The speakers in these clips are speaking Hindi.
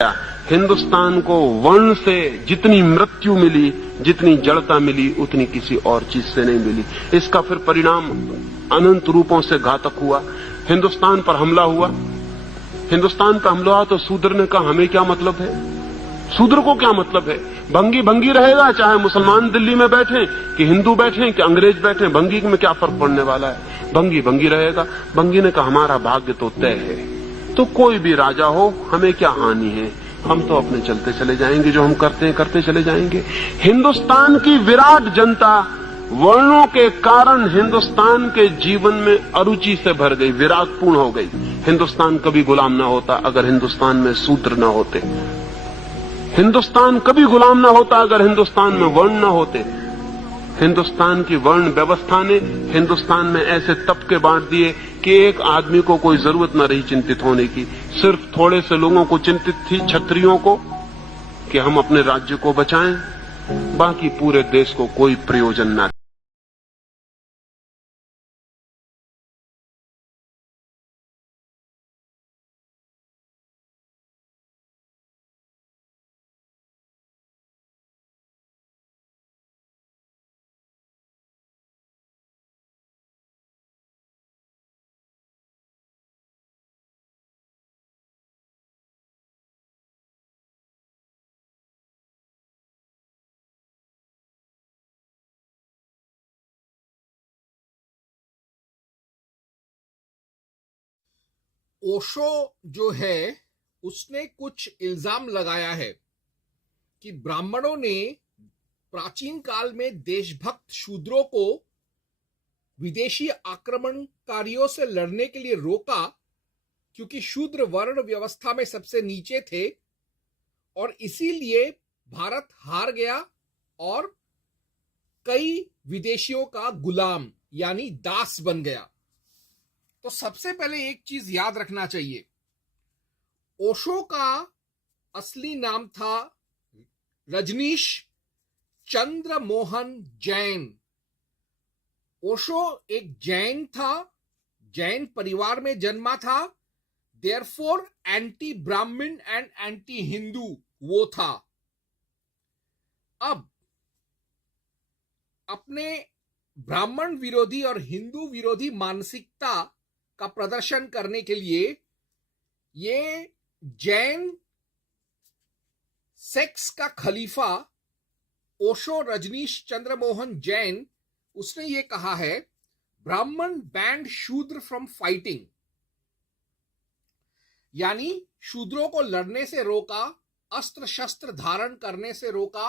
हिंदुस्तान को वर्ण से जितनी मृत्यु मिली, जितनी जड़ता मिली, उतनी किसी और चीज से नहीं मिली। इसका फिर परिणाम अनंत रूपों से घातक हुआ। हिंदुस्तान पर हमला हुआ। हिंदुस्तान पर हमला हुआ तो शूद्र ने कहा हमें क्या मतलब है, शूद्र को क्या मतलब है, भंगी भंगी रहेगा, चाहे मुसलमान दिल्ली में बैठे कि हिंदू बैठे कि अंग्रेज बैठे, भंगी में क्या फर्क पड़ने वाला है, भंगी भंगी रहेगा। भंगी ने कहा हमारा भाग्य तो तय है, तो कोई भी राजा हो हमें क्या हानि है, हम तो अपने चलते चले जाएंगे, जो हम करते हैं करते चले जाएंगे। हिंदुस्तान की विराट जनता वर्णों के कारण हिंदुस्तान के जीवन में अरुचि से भर गई, विरागपूर्ण हो गई। हिंदुस्तान कभी गुलाम ना होता अगर हिंदुस्तान में सूत्र न होते। हिंदुस्तान कभी गुलाम ना होता अगर हिंदुस्तान में वर्ण न होते। हिंदुस्तान की वर्ण व्यवस्था ने हिंदुस्तान में ऐसे तबके बांट दिए कि एक आदमी को कोई जरूरत न रही चिंतित होने की। सिर्फ थोड़े से लोगों को चिंतित थी, क्षत्रियों को, कि हम अपने राज्य को बचाएं, बाकी पूरे देश को कोई प्रयोजन न। ओशो जो है उसने कुछ इल्जाम लगाया है कि ब्राह्मणों ने प्राचीन काल में देशभक्त शूद्रों को विदेशी आक्रमणकारियों से लड़ने के लिए रोका, क्योंकि शूद्र वर्ण व्यवस्था में सबसे नीचे थे और इसीलिए भारत हार गया और कई विदेशियों का गुलाम यानी दास बन गया। तो सबसे पहले एक चीज याद रखना चाहिए, ओशो का असली नाम था रजनीश चंद्र मोहन जैन। ओशो एक जैन था, जैन परिवार में जन्मा था, देयरफॉर एंटी ब्राह्मण एंड एंटी हिंदू वो था। अब अपने ब्राह्मण विरोधी और हिंदू विरोधी मानसिकता का प्रदर्शन करने के लिए ये जैन सेक्स का खलीफा ओशो रजनीश चंद्रमोहन जैन, उसने ये कहा है ब्राह्मण बैंड शूद्र फ्रॉम फाइटिंग, यानी शूद्रों को लड़ने से रोका, अस्त्र शस्त्र धारण करने से रोका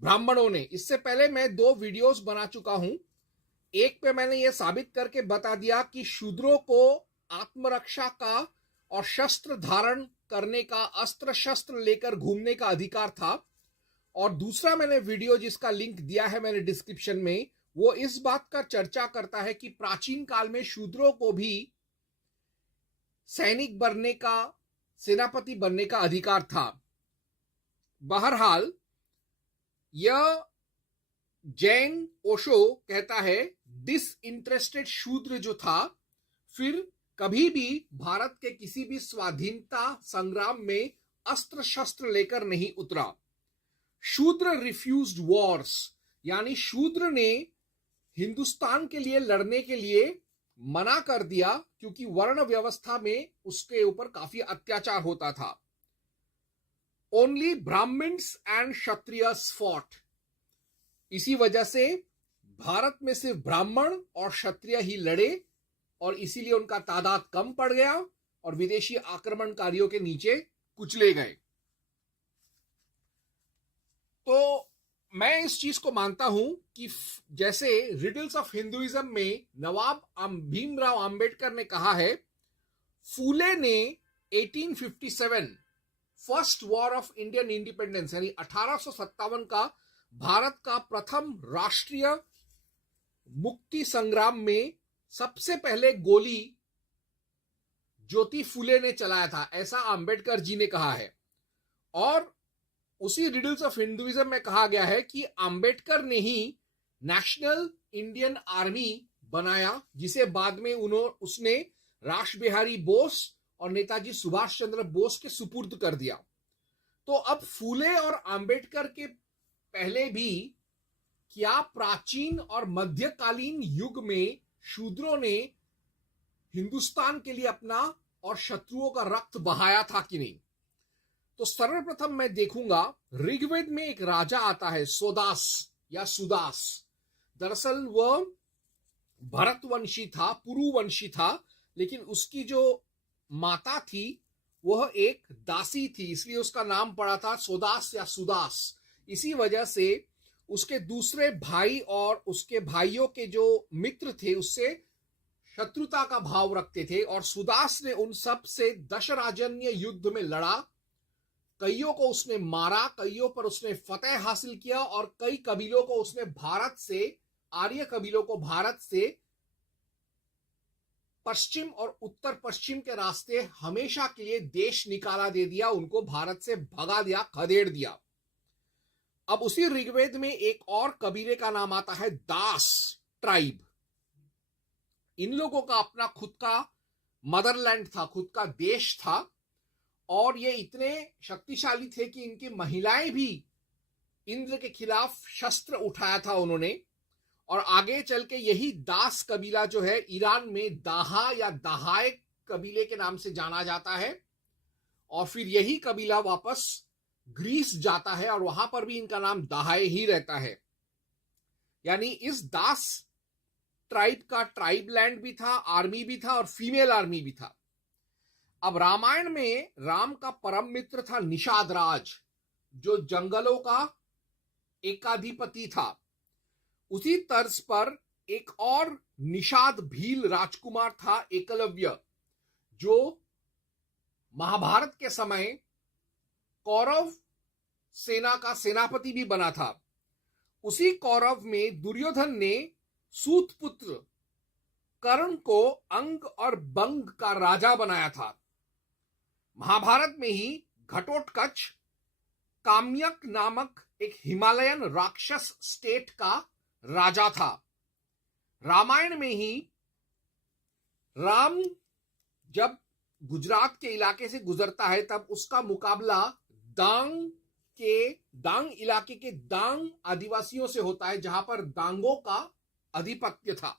ब्राह्मणों ने। इससे पहले मैं 2 वीडियोस बना चुका हूं। एक पे मैंने यह साबित करके बता दिया कि शूद्रों को आत्मरक्षा का और शस्त्र धारण करने का, अस्त्र शस्त्र लेकर घूमने का अधिकार था। और दूसरा मैंने वीडियो जिसका लिंक दिया है मैंने डिस्क्रिप्शन में, वो इस बात का चर्चा करता है कि प्राचीन काल में शूद्रों को भी सैनिक बनने का, सेनापति बनने का अधिकार था। बहरहाल यह जैन ओशो कहता है डिसइंटरेस्टेड शूद्र जो था फिर कभी भी भारत के किसी भी स्वाधीनता संग्राम में अस्त्र शस्त्र लेकर नहीं उतरा। शूद्र रिफ्यूज्ड वॉर्स, यानी शूद्र ने हिंदुस्तान के लिए लड़ने के लिए मना कर दिया, क्योंकि वर्ण व्यवस्था में उसके ऊपर काफी अत्याचार होता था। Only Brahmins and Kshatriyas fought. इसी वजह से भारत में सिर्फ ब्राह्मण और क्षत्रिय ही लड़े और इसीलिए उनका तादाद कम पड़ गया और विदेशी आक्रमणकारियों के नीचे कुचले गए। तो मैं इस चीज को मानता हूं कि जैसे रिडल्स ऑफ हिंदुइज्म में नवाब भीमराव अंबेडकर ने कहा है, फूले ने 1857 first war of Indian independence यानी 1857 का भारत का प्रथम राष्ट्रीय मुक्ति संग्राम में सबसे पहले गोली ज्योति फूले ने चलाया था, ऐसा अंबेडकर जी ने कहा है। और उसी रिडल्स ऑफ हिंदुइज्म में कहा गया है कि अंबेडकर ने ही नेशनल इंडियन आर्मी बनाया, जिसे बाद में उसने रास बिहारी बोस और नेताजी सुभाष चंद्र बोस के सुपुर्द कर दिया। तो अब फूले और आंबेडकर के पहले भी क्या प्राचीन और मध्यकालीन युग में शूद्रों ने हिंदुस्तान के लिए अपना और शत्रुओं का रक्त बहाया था कि नहीं? तो सर्वप्रथम मैं देखूंगा, ऋग्वेद में एक राजा आता है सोदास या सुदास। दरअसल वह भरतवंशी था, पुरुवंशी था, लेकिन उसकी जो माता थी वह एक दासी थी, इसलिए उसका नाम पड़ा था सोदास या सुदास। इसी वजह से उसके दूसरे भाई और उसके भाइयों के जो मित्र थे उससे शत्रुता का भाव रखते थे, और सुदास ने उन सब से दशराजन्य युद्ध में लड़ा। कईयों को उसने मारा, कईयों पर उसने फतेह हासिल किया, और कई कबीलों को उसने भारत से, आर्य कबीलों को भारत से पश्चिम और उत्तर पश्चिम के रास्ते हमेशा के लिए देश निकाला दे दिया, उनको भारत से भगा दिया, खदेड़ दिया। अब उसी ऋग्वेद में एक और कबीले का नाम आता है दास ट्राइब। इन लोगों का अपना खुद का मदरलैंड था, खुद का देश था, और ये इतने शक्तिशाली थे कि इनकी महिलाएं भी इंद्र के खिलाफ शस्त्र उठाया था उन्होंने। और आगे चल के यही दास कबीला जो है ईरान में दाहा या दहाए कबीले के नाम से जाना जाता है, और फिर यही कबीला वापस ग्रीस जाता है और वहां पर भी इनका नाम दहाए ही रहता है। यानी इस दास ट्राइब का ट्राइब लैंड भी था, आर्मी भी था और फीमेल आर्मी भी था। अब रामायण में राम का परम मित्र था निषाद राज, जो जंगलों का एकाधिपति था। उसी तर्ज पर एक और निषाद भील राजकुमार था एकलव्य, जो महाभारत के समय कौरव सेना का सेनापति भी बना था। उसी कौरव में दुर्योधन ने सूत पुत्र कर्ण को अंग और बंग का राजा बनाया था। महाभारत में ही घटोत्कच काम्यक नामक एक हिमालयन राक्षस स्टेट का राजा था। रामायण में ही राम जब गुजरात के इलाके से गुजरता है तब उसका मुकाबला दांग इलाके के दांग आदिवासियों से होता है, जहां पर दांगों का आधिपत्य था।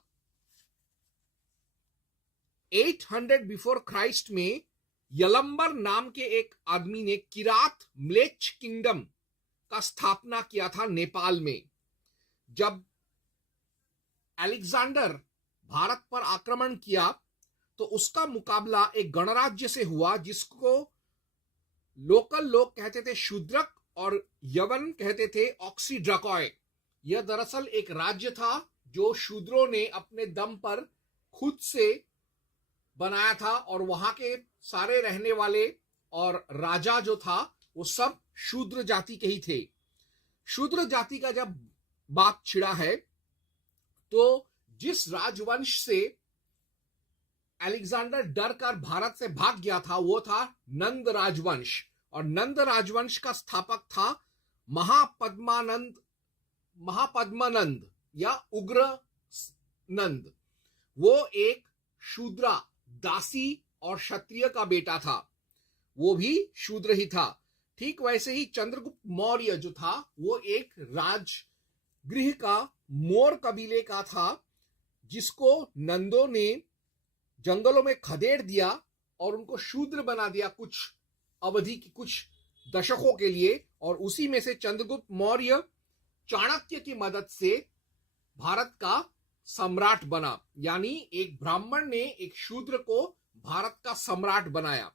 800 बिफोर क्राइस्ट में यलंबर नाम के एक आदमी ने किरात म्लेच्छ किंगडम का स्थापना किया था नेपाल में। जब अलेक्जेंडर भारत पर आक्रमण किया तो उसका मुकाबला एक गणराज्य से हुआ जिसको लोकल लोग कहते थे शूद्रक और यवन कहते थे ऑक्सीड्रकॉय। यह दरअसल एक राज्य था जो शूद्रों ने अपने दम पर खुद से बनाया था, और वहां के सारे रहने वाले और राजा जो था वो सब शूद्र जाति के ही थे। शूद्र जाति का जब बात छिड़ा है तो जिस राजवंश से अलेक्जेंडर डर कर भारत से भाग गया था वो था नंद राजवंश, और नंद राजवंश का स्थापक था महापद्मानंद या उग्र नंद। वो एक शूद्रा दासी और क्षत्रिय का बेटा था, वो भी शूद्र ही था। ठीक वैसे ही चंद्रगुप्त मौर्य जो था वो एक राजगृह का मोर कबीले का था, जिसको नंदों ने जंगलों में खदेड़ दिया और उनको शूद्र बना दिया कुछ अवधि की, कुछ दशकों के लिए। और उसी में से चंद्रगुप्त मौर्य चाणक्य की मदद से भारत का सम्राट बना। यानी एक ब्राह्मण ने एक शूद्र को भारत का सम्राट बनाया।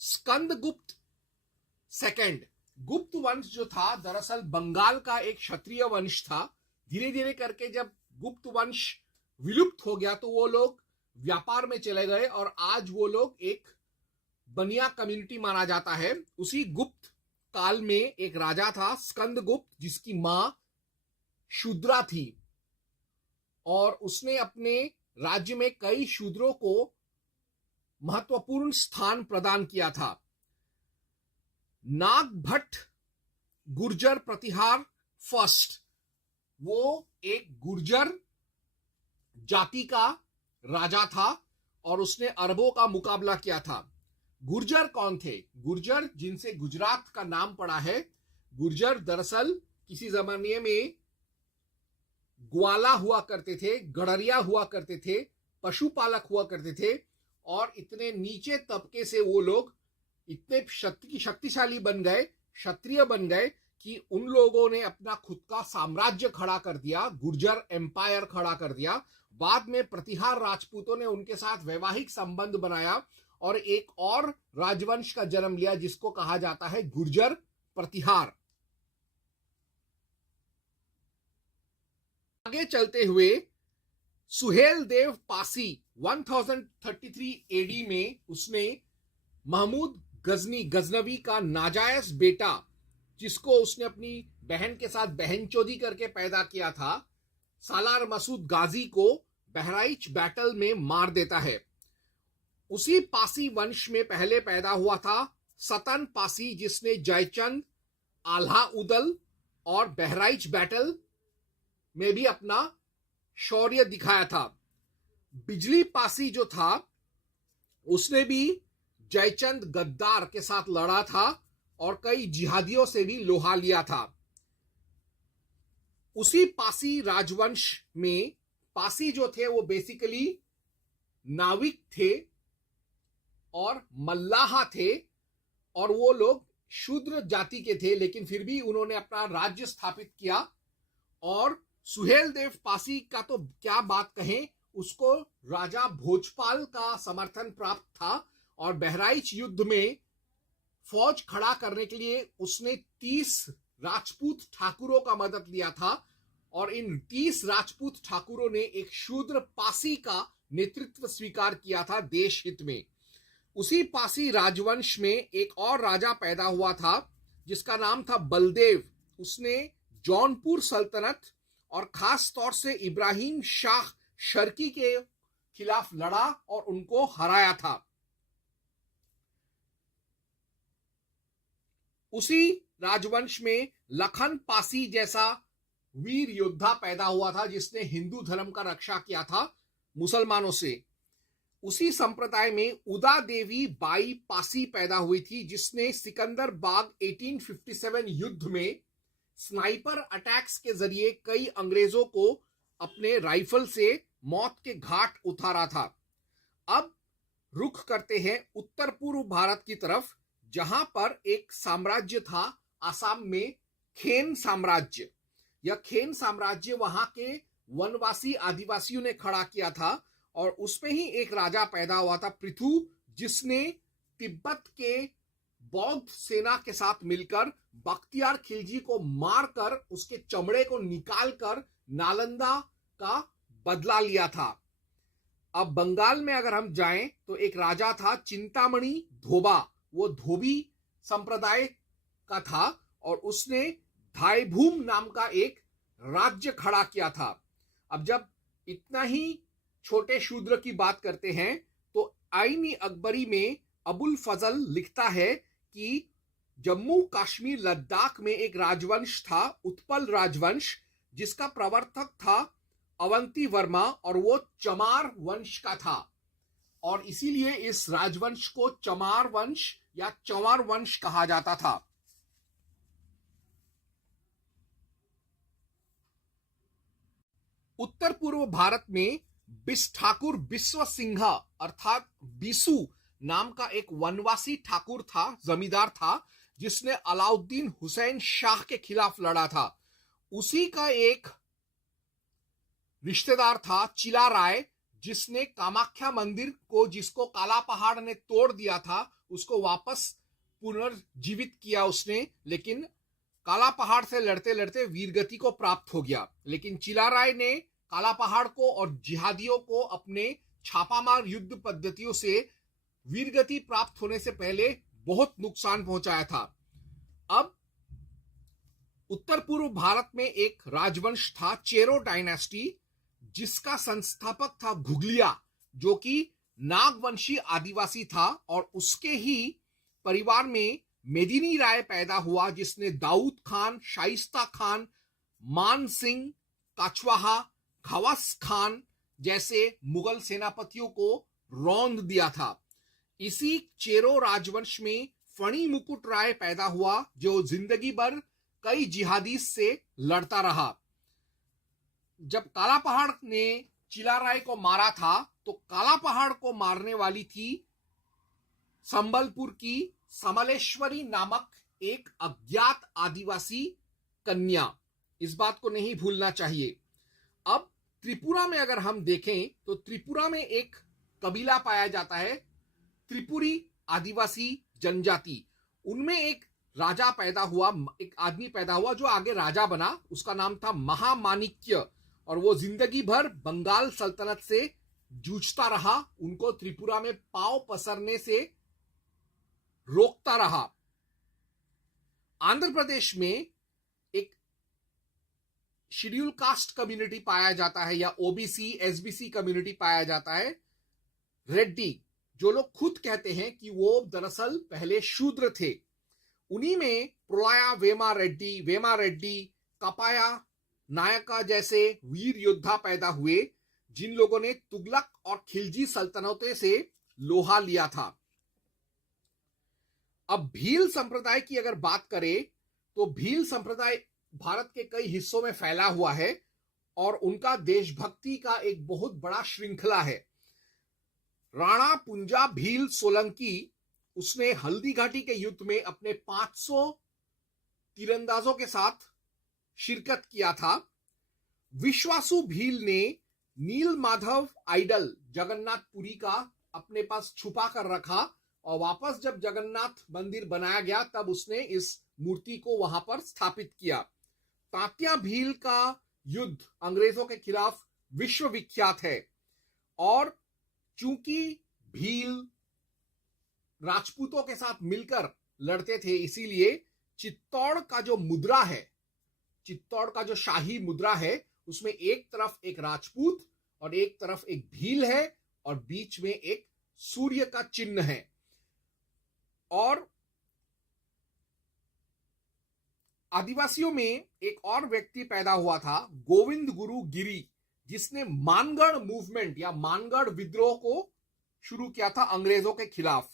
स्कंदगुप्त सेकंड, गुप्त वंश जो था दरअसल बंगाल का एक क्षत्रिय वंश था। धीरे धीरे करके जब गुप्त वंश विलुप्त हो गया तो वो लोग व्यापार में चले गए और आज वो लोग एक बनिया कम्युनिटी माना जाता है। उसी गुप्त काल में एक राजा था स्कंदगुप्त, जिसकी मां शूद्रा थी और उसने अपने राज्य में कई शूद्रों को महत्वपूर्ण स्थान प्रदान किया था। नागभट्ट गुर्जर प्रतिहार फर्स्ट, वो एक गुर्जर जाति का राजा था और उसने अरबों का मुकाबला किया था। गुर्जर कौन थे? गुर्जर, जिनसे गुजरात का नाम पड़ा है, गुर्जर दरअसल किसी जमाने में ग्वाला हुआ करते थे, गड़रिया हुआ करते थे, पशुपालक हुआ करते थे, और इतने नीचे तबके से वो लोग इतने शक्तिशाली बन गए, क्षत्रिय बन गए कि उन लोगों ने अपना खुद का साम्राज्य खड़ा कर दिया, गुर्जर एम्पायर खड़ा कर दिया। बाद में प्रतिहार राजपूतों ने उनके साथ वैवाहिक संबंध बनाया और एक और राजवंश का जन्म लिया जिसको कहा जाता है गुर्जर प्रतिहार। आगे चलते हुए सुहेल देव पासी 1033 एडी में उसने महमूद गजनवी का नाजायज बेटा, जिसको उसने अपनी बहन के साथ बहनचोदी करके पैदा किया था, सालार मसूद गाजी को बहराइच बैटल में मार देता है। उसी पासी वंश में पहले पैदा हुआ था सतन पासी, जिसने जयचंद, आल्हा उदल और बहराइच बैटल में भी अपना शौर्य दिखाया था। बिजली पासी जो था उसने भी जयचंद गद्दार के साथ लड़ा था और कई जिहादियों से भी लोहा लिया था। उसी पासी राजवंश में पासी जो थे वो बेसिकली नाविक थे और मल्लाहा थे, और वो लोग शूद्र जाति के थे, लेकिन फिर भी उन्होंने अपना राज्य स्थापित किया। और सुहेल देव पासी का तो क्या बात कहें, उसको राजा भोजपाल का समर्थन प्राप्त था और बहराइच युद्ध में फौज खड़ा करने के लिए उसने 30 राजपूत ठाकुरों का मदद लिया था, और इन 30 राजपूत ठाकुरों ने एक शूद्र पासी का नेतृत्व स्वीकार किया था देश हित में। उसी पासी राजवंश में एक और राजा पैदा हुआ था जिसका नाम था बलदेव। उसने जौनपुर सल्तनत और खास तौर से इब्राहिम शाह शर्की के खिलाफ लड़ा और उनको हराया था। उसी राजवंश में लखन पासी जैसा वीर योद्धा पैदा हुआ था जिसने हिंदू धर्म का रक्षा किया था मुसलमानों से। उसी संप्रदाय में उदा देवी बाई पासी पैदा हुई थी जिसने सिकंदर बाग 1857 युद्ध में स्नाइपर अटैक्स के जरिए कई अंग्रेजों को अपने राइफल से मौत के घाट उतारा था। अब रुख करते हैं उत्तर पूर्व भारत की तरफ, जहां पर एक साम्राज्य था आसाम में, खेन साम्राज्य। यह खेन साम्राज्य वहां के वनवासी आदिवासियों ने खड़ा किया था और उसमें ही एक राजा पैदा हुआ था पृथु, जिसने तिब्बत के बौद्ध सेना के साथ मिलकर बख्तियार खिलजी को मारकर उसके चमड़े को निकालकर नालंदा का बदला लिया था। अब बंगाल में अगर हम जाएं तो एक राजा था चिंतामणि धोबा, वो धोबी संप्रदाय का था और उसने धायभूम नाम का एक राज्य खड़ा किया था। अब जब इतना ही छोटे शूद्र की बात करते हैं तो आईनी अकबरी में अबुल फजल लिखता है कि जम्मू कश्मीर लद्दाख में एक राजवंश था उत्पल राजवंश, जिसका प्रवर्तक था अवंती वर्मा और वो चमार वंश का था, और इसीलिए इस राजवंश को चमार वंश या चंवर वंश कहा जाता था। उत्तर पूर्व भारत में ठाकुर बिस्व सिंघा अर्थात बिसु नाम का एक वनवासी ठाकुर था, जमींदार था, जिसने अलाउद्दीन हुसैन शाह के खिलाफ लड़ा था। उसी का एक रिश्तेदार था चिला राय, जिसने कामाख्या मंदिर को, जिसको काला पहाड़ ने तोड़ दिया था, उसको वापस पुनर्जीवित किया उसने, लेकिन काला पहाड़ से लड़ते लड़ते वीरगति को प्राप्त हो गया। लेकिन चिला राय ने काला पहाड़ को और जिहादियों को अपने छापामार युद्ध पद्धतियों से वीरगति प्राप्त होने से पहले बहुत नुकसान पहुंचाया था। अब उत्तर पूर्व भारत में एक राजवंश था चेरो डायनेस्टी, जिसका संस्थापक था घुगलिया, जो कि नागवंशी आदिवासी था, और उसके ही परिवार में मेदिनी राय पैदा हुआ, जिसने दाऊद खान, शाइस्ता खान, मान सिंह, काचवाहा, खवास खान जैसे मुगल सेनापतियों को रौंद दिया था। इसी चेरो राजवंश में फणी मुकुट राय पैदा हुआ, जो जिंदगी भर कई जिहादीस से लड़ता रहा। जब काला पहाड़ ने चिला राय को मारा था, तो काला पहाड़ को मारने वाली थी संबलपुर की समलेश्वरी नामक एक अज्ञात आदिवासी कन्या। इस बात को नहीं भूलना चाहिए। अब त्रिपुरा में अगर हम देखें तो त्रिपुरा में एक कबीला पाया जाता है, त्रिपुरी आदिवासी जनजाति। उनमें एक राजा पैदा हुआ, एक आदमी पैदा हुआ जो आगे राजा बना। उसका नाम था महामाणिक्य, और वो जिंदगी भर बंगाल सल्तनत से जूझता रहा, उनको त्रिपुरा में पांव पसरने से रोकता रहा। आंध्र प्रदेश में एक शेड्यूल कास्ट कम्युनिटी पाया जाता है, या ओबीसी एसबीसी कम्युनिटी पाया जाता है, रेड्डी, जो लोग खुद कहते हैं कि वो दरअसल पहले शूद्र थे। उन्हीं में प्रोलाया वेमा रेड्डी, कपाया नायका जैसे वीर योद्धा पैदा हुए, जिन लोगों ने तुगलक और खिलजी सल्तनतों से लोहा लिया था। अब भील संप्रदाय की अगर बात करें तो भील संप्रदाय भारत के कई हिस्सों में फैला हुआ है, और उनका देशभक्ति का एक बहुत बड़ा श्रृंखला है। राणा पुंजा भील सोलंकी, उसने हल्दी घाटी के युद्ध में अपने 500 तीरंदाजों के साथ शिरकत किया था। विश्वासु भील ने नील माधव आइडल जगन्नाथपुरी का अपने पास छुपा कर रखा, और वापस जब जगन्नाथ मंदिर बनाया गया तब उसने इस मूर्ति को वहां पर स्थापित किया। तात्या भील का युद्ध अंग्रेजों के खिलाफ विश्व विख्यात है, और चूंकि भील राजपूतों के साथ मिलकर लड़ते थे, इसीलिए चित्तौड़ का जो मुद्रा है, चित्तौड़ का जो शाही मुद्रा है, उसमें एक तरफ एक राजपूत और एक तरफ एक भील है, और बीच में एक सूर्य का चिन्ह है। और आदिवासियों में एक और व्यक्ति पैदा हुआ था, गोविंद गुरु गिरी, जिसने मानगढ़ मूवमेंट या मानगढ़ विद्रोह को शुरू किया था अंग्रेजों के खिलाफ।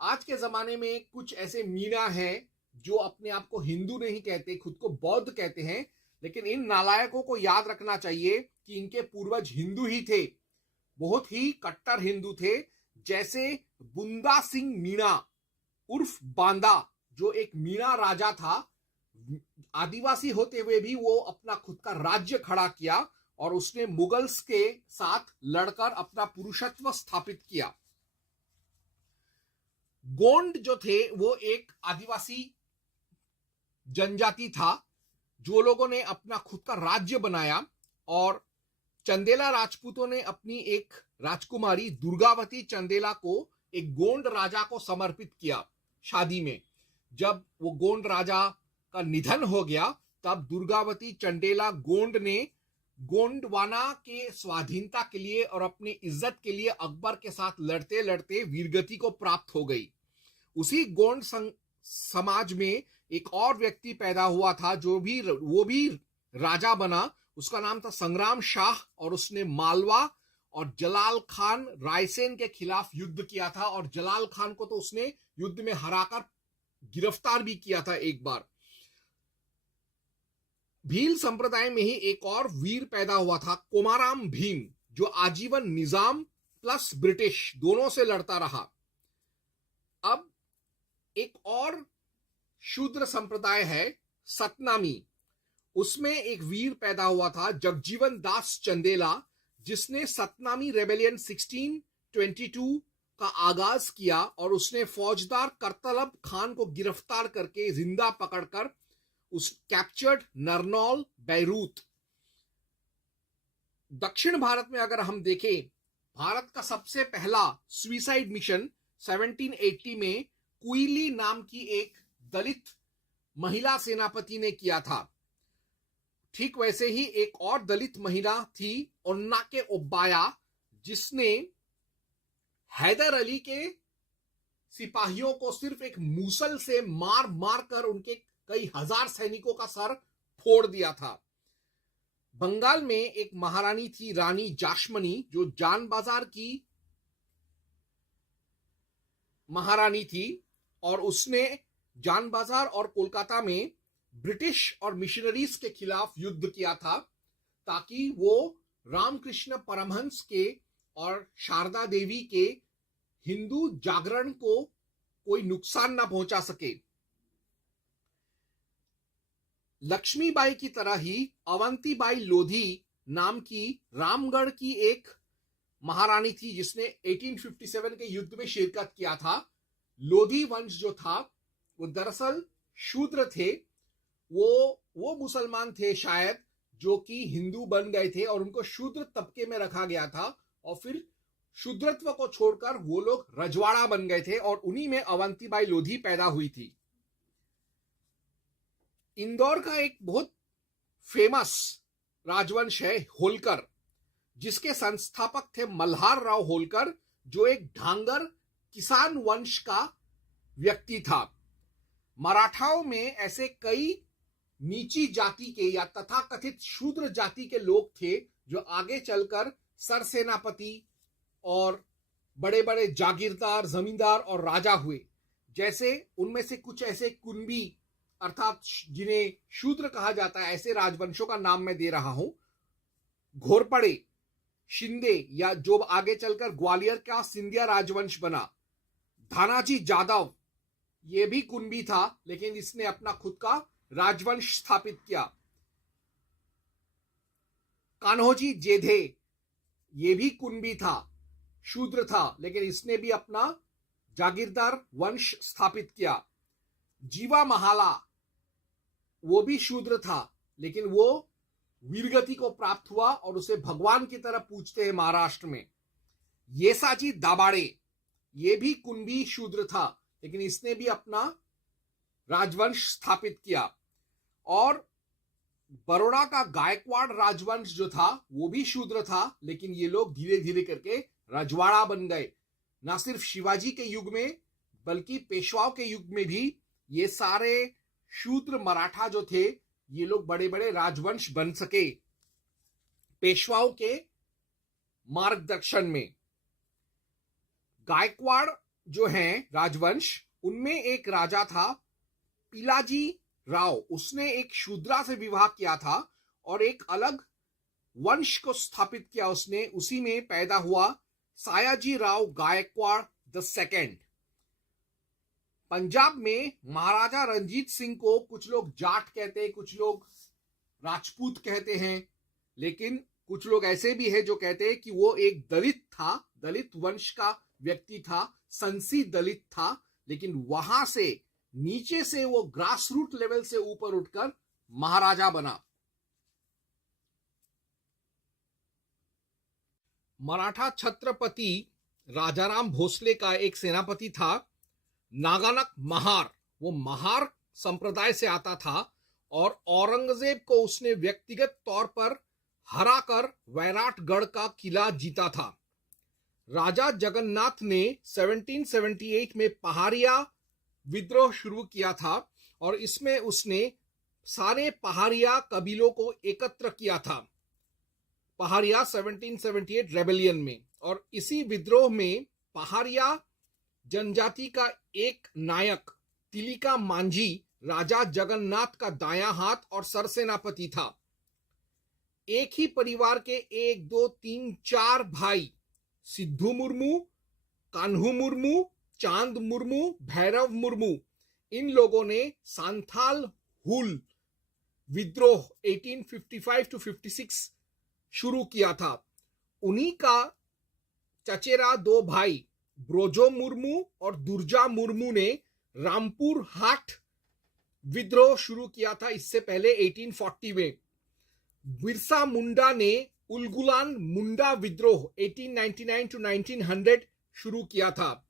आज के जमाने में कुछ ऐसे मीणा हैं जो अपने आप को हिंदू नहीं कहते, खुद को बौद्ध कहते हैं, लेकिन इन नालायकों को याद रखना चाहिए कि इनके पूर्वज हिंदू ही थे, बहुत ही कट्टर हिंदू थे। जैसे बुंदा सिंह मीणा उर्फ बांदा, जो एक मीणा राजा था, आदिवासी होते हुए भी वो अपना खुद का राज्य खड़ा किया, और उसने मुगल्स के साथ लड़कर अपना पुरुषत्व स्थापित किया। गोंड जो थे वो एक आदिवासी जनजाति था, जो लोगों ने अपना खुद का राज्य बनाया, और चंदेला राजपूतों ने अपनी एक राजकुमारी दुर्गावती चंदेला को एक गोंड राजा को समर्पित किया शादी में। जब वो गोंड राजा का निधन हो गया, तब दुर्गावती चंदेला गोंड ने गोंडवाना के स्वाधीनता के लिए और अपनी इज्जत के लिए अकबर के साथ लड़ते लड़ते वीरगति को प्राप्त हो गई। उसी गोंड समाज में एक और व्यक्ति पैदा हुआ था, वो भी राजा बना। उसका नाम था संग्राम शाह, और उसने मालवा और जलाल खान रायसेन के खिलाफ युद्ध किया था, और जलाल खान को तो उसने युद्ध में हराकर गिरफ्तार भी किया था एक बार। भील संप्रदाय में ही एक और वीर पैदा हुआ था, कोमाराम भीम, जो आजीवन निजाम प्लस ब्रिटिश दोनों से लड़ता रहा। अब एक और शूद्र संप्रदाय है सतनामी, उसमें एक वीर पैदा हुआ था जगजीवन दास चंदेला, जिसने सतनामी रेबेलियन 1622 का आगाज किया, और उसने फौजदार करतलब खान को गिरफ्तार करके जिंदा पकड़कर उस कैप्चर्ड नरनौल बैरूत। दक्षिण भारत में अगर हम देखें, भारत का सबसे पहला सुइसाइड मिशन 1780 में कुइली नाम की एक दलित महिला सेनापति ने किया था। ठीक वैसे ही एक और दलित महिला थी ओन्नाके ओब्बाया, जिसने हैदर अली के सिपाहियों को सिर्फ एक मूसल से मार मार कर उनके कई हजार सैनिकों का सर फोड़ दिया था। बंगाल में एक महारानी थी रानी जाशमनी, जो जान बाजार की महारानी थी और उसने जान बाजार और कोलकाता में ब्रिटिश और मिशनरीज के खिलाफ युद्ध किया था ताकि वो रामकृष्ण परमहंस के और शारदा देवी के हिंदू जागरण को कोई नुकसान ना पहुंचा सके। लक्ष्मीबाई की तरह ही अवंतीबाई लोधी नाम की रामगढ़ की एक महारानी थी जिसने 1857 के युद्ध में शिरकत किया था। लोधी वंश जो था वो दरअसल शूद्र थे, वो मुसलमान थे शायद जो कि हिंदू बन गए थे और उनको शूद्र तबके में रखा गया था और फिर शूद्रत्व को छोड़कर वो लोग रजवाड़ा बन गए थे और उन्हीं में अवंतीबाई लोधी पैदा हुई थी। इंदौर का एक बहुत फेमस राजवंश है होलकर, जिसके संस्थापक थे मल्हार राव होलकर, जो एक ढांगर किसान वंश का व्यक्ति था। मराठाओं में ऐसे कई नीची जाति के या तथाकथित शूद्र जाति के लोग थे जो आगे चलकर सरसेनापति और बड़े बड़े जागीरदार, जमींदार और राजा हुए। जैसे उनमें से कुछ ऐसे कुंबी अर्थात जिन्हें शूद्र कहा जाता है, ऐसे राजवंशों का नाम मैं दे रहा हूं। घोरपड़े, शिंदे या जो आगे चलकर ग्वालियर का सिंधिया राजवंश बना। धानाजी जादव, ये भी कुंबी था लेकिन इसने अपना खुद का राजवंश स्थापित किया। कान्होजी जेधे, ये भी कुंबी था, शूद्र था लेकिन इसने भी अपना जागीरदार वंश स्थापित किया। जीवा महाला, वो भी शूद्र था लेकिन वो वीरगति को प्राप्त हुआ और उसे भगवान की तरह पूजते हैं महाराष्ट्र में। येसाजी दाबाड़े, ये भी कुंबी शूद्र था लेकिन इसने भी अपना राजवंश स्थापित किया। और बरोड़ा का गायकवाड़ राजवंश जो था वो भी शूद्र था लेकिन ये लोग धीरे धीरे करके रजवाड़ा बन गए। ना सिर्फ शिवाजी के युग में बल्कि पेशवाओं के युग में भी ये सारे शूद्र मराठा जो थे ये लोग बड़े बड़े राजवंश बन सके पेशवाओं के मार्गदर्शन में। गायकवाड़ जो हैं राजवंश, उनमें एक राजा था पिलाजी राव, उसने एक शूद्रा से विवाह किया था और एक अलग वंश को स्थापित किया उसने। उसी में पैदा हुआ सायाजी राव गायकवाड़ द सेकेंड। पंजाब में महाराजा रंजीत सिंह को कुछ लोग जाट कहते हैं, कुछ लोग राजपूत कहते हैं, लेकिन कुछ लोग ऐसे भी हैं जो कहते हैं कि वो एक दलित था, दलित वंश का व्यक्ति था, संसी दलित था, लेकिन वहां से नीचे से वो ग्रास रूट लेवल से ऊपर उठकर महाराजा बना। मराठा छत्रपति राजाराम भोसले का एक सेनापति था नागानक महार। वो महार संप्रदाय से आता था और औरंगजेब को उसने व्यक्तिगत तौर पर हराकर वैराटगढ़ का किला जीता था। राजा जगन्नाथ ने 1778 में पहाड़िया विद्रोह शुरू किया था और इसमें उसने सारे पहाड़िया कबीलों को एकत्र किया था, पहाड़िया 1778 रेबेलियन में। और इसी विद्रोह में पहाड़िया जनजाति का एक नायक तिलिका मांझी राजा जगन्नाथ का दायां हाथ और सरसेनापति था। एक ही परिवार के 1, 2, 3, 4 भाई सिद्धू मुर्मू, कान्हू मुर्मू, चांद मुर्मू, भैरव मुर्मू, इन लोगों ने सांथाल हुल विद्रोह 1855 to 56 शुरू किया था। उन्हीं का चचेरा 2 भाई ब्रोजो मुर्मू और दुर्जा मुर्मू ने रामपुर हाट विद्रोह शुरू किया था इससे पहले 1840 में। बिरसा मुंडा ने उलगुलान मुंडा विद्रोह 1899 to 1900 शुरू किया था।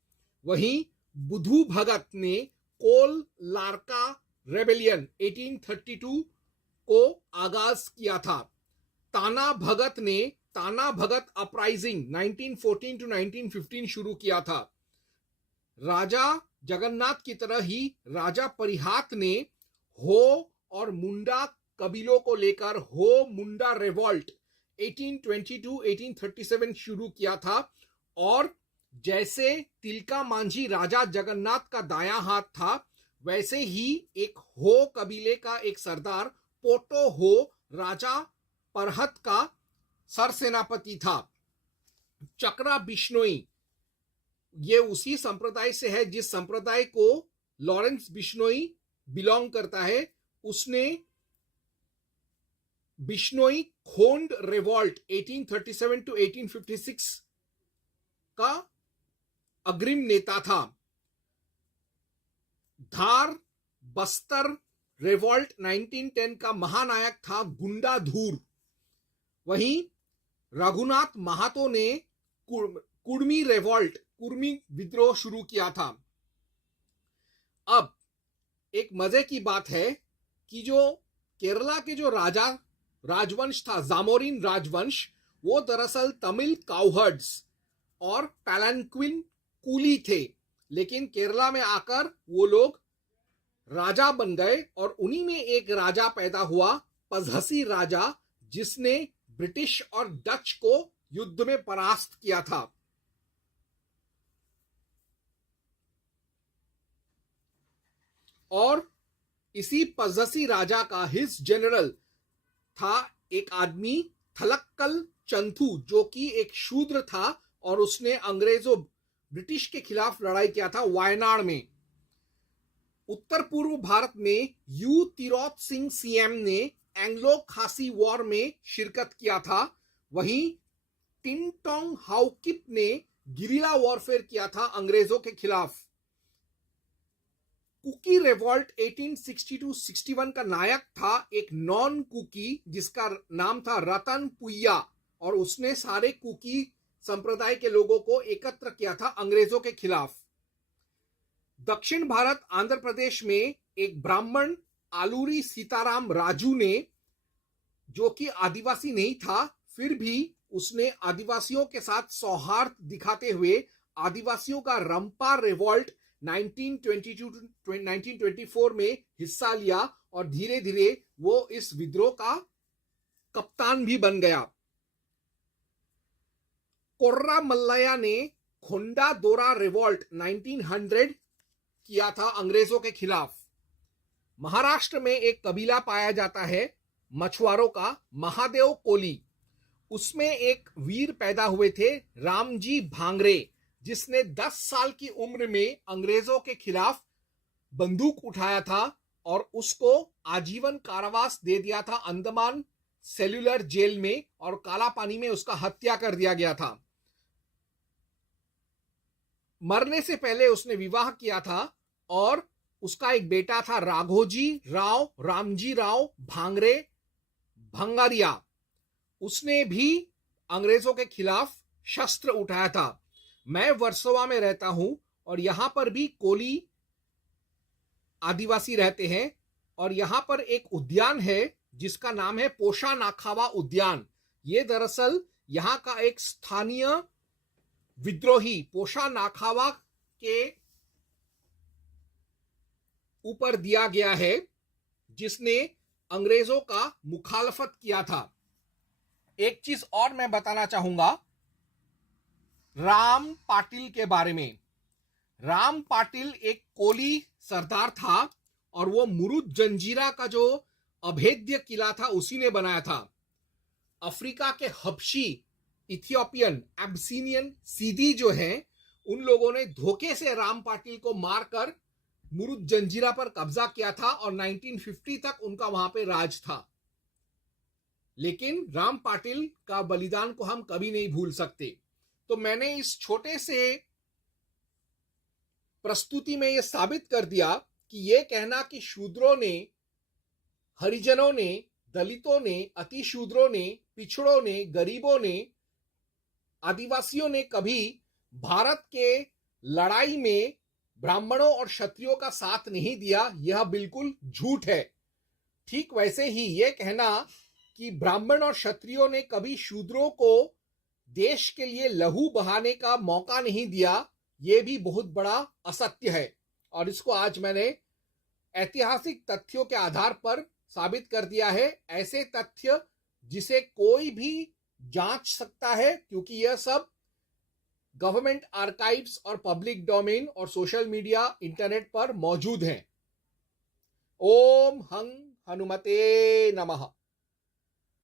वहीं बुधू भगत ने कोल लारका रेबेलियन 1832 को आगाज किया था। ताना भगत ने ताना भगत अपराइजिंग 1914 to 1915 शुरू किया था। राजा जगन्नाथ की तरह ही राजा परिहात ने हो और मुंडा कबीलों को लेकर हो मुंडा रिवॉल्ट 1822-1837 शुरू किया था और जैसे तिलका मांझी राजा जगन्नाथ का दायां हाथ था, वैसे ही एक हो कबीले का एक सरदार पोटो हो राजा परहत का सरसेनापति था। चक्रा बिश्नोई ये उसी संप्रदाय से है जिस संप्रदाय को लॉरेंस बिश्नोई बिलोंग करता है। उसने बिश्नोई खोंड रिवॉल्ट 1837 टू 1856 का अग्रिम नेता था। धार बस्तर रिवॉल्ट 1910 का महानायक था गुंडाधुर। वहीं रघुनाथ महातो ने कुर्मी रिवॉल्ट कुर्मी विद्रोह शुरू किया था। अब एक मजे की बात है कि जो केरला के जो राजवंश था, जामोरिन राजवंश, वो दरअसल तमिल काउहर्ड्स और पैलांक्विन कूली थे, लेकिन केरला में आकर वो लोग राजा बन गए और उन्हीं में एक राजा पैदा हुआ, पजहसी राजा, जिसने ब्रिटिश और डच को युद्ध में परास्त किया था। और इसी पजहसी राजा का हिज जनरल था एक आदमी थलक्कल चंथू, जो कि एक शूद्र था और उसने अंग्रेजों ब्रिटिश के खिलाफ लड़ाई किया था वायनाड में। उत्तर पूर्व भारत में यू तिरोत सिंह सीएम ने एंग्लो खासी वॉर में शिरकत किया था। वहीं टिनटोंग हाउकिप ने गिरिला वॉरफेयर किया था अंग्रेजों के खिलाफ। कुकी रिवॉल्ट 1862-61 का नायक था एक नॉन कुकी जिसका नाम था रतन पुय्या, और उसने सारे कुकी संप्रदाय के लोगों को एकत्र किया था अंग्रेजों के खिलाफ। दक्षिण भारत आंध्र प्रदेश में एक ब्राह्मण आलूरी सीताराम राजू ने, जो कि आदिवासी नहीं था, फिर भी उसने आदिवासियों के साथ सौहार्द दिखाते हुए आदिवासियों का रंपा रिवॉल्ट 1922-1924 में हिस्सा लिया और धीरे धीरे वो इस विद्रोह का कप्तान भी बन गया। कोर्रा मल्लया ने खोंडा दोरा रिवॉल्ट 1900 किया था अंग्रेजों के खिलाफ। महाराष्ट्र में एक कबीला पाया जाता है मछुआरों का, महादेव कोली। उसमें एक वीर पैदा हुए थे रामजी भांगरे, जिसने 10 साल की उम्र में अंग्रेजों के खिलाफ बंदूक उठाया था और उसको आजीवन कारावास दे दिया था अंडमान सेल्युलर जेल में, और काला पानी में उसका हत्या कर दिया गया था। मरने से पहले उसने विवाह किया था और उसका एक बेटा था राघोजी राव रामजी राव भांगरे भंगारिया। उसने भी अंग्रेजों के खिलाफ शस्त्र उठाया था। मैं वर्सोवा में रहता हूं और यहां पर भी कोली आदिवासी रहते हैं, और यहां पर एक उद्यान है जिसका नाम है पोशा नाखावा उद्यान। ये दरअसल यहां का एक स्थानीय विद्रोही पोशा नाखावा के ऊपर दिया गया है, जिसने अंग्रेजों का मुखालफत किया था। एक चीज और मैं बताना चाहूंगा राम पाटिल के बारे में। राम पाटिल एक कोली सरदार था और वो मुरुद जंजीरा का जो अभेद्य किला था उसी ने बनाया था। अफ्रीका के हबशी, इथियोपियन, एब्सिनियन सीधी जो हैं, उन लोगों ने धोखे से राम पाटिल को मारकर मुरुद जंजीरा पर कब्जा किया था और 1950 तक उनका वहां पे राज था। लेकिन राम पाटिल का बलिदान को हम कभी नहीं भूल सकते। तो मैंने इस छोटे से प्रस्तुति में यह साबित कर दिया कि यह कहना कि शूद्रों ने, हरिजनों ने, दलितों ने, अतिशूद्रों ने, पिछड़ों ने, गरीबों ने, आदिवासियों ने कभी भारत के लड़ाई में ब्राह्मणों और क्षत्रियों का साथ नहीं दिया, यह बिल्कुल झूठ है। ठीक वैसे ही यह कहना कि ब्राह्मण और क्षत्रियों ने कभी शूद्रों को देश के लिए लहू बहाने का मौका नहीं दिया, यह भी बहुत बड़ा असत्य है। और इसको आज मैंने ऐतिहासिक तथ्यों के आधार पर साबित कर दिया है, ऐसे तथ्य जिसे कोई भी जांच सकता है, क्योंकि यह सब गवर्नमेंट आर्काइव्स और पब्लिक डोमेन और सोशल मीडिया इंटरनेट पर मौजूद हैं। ओम हं हनुमते नमः।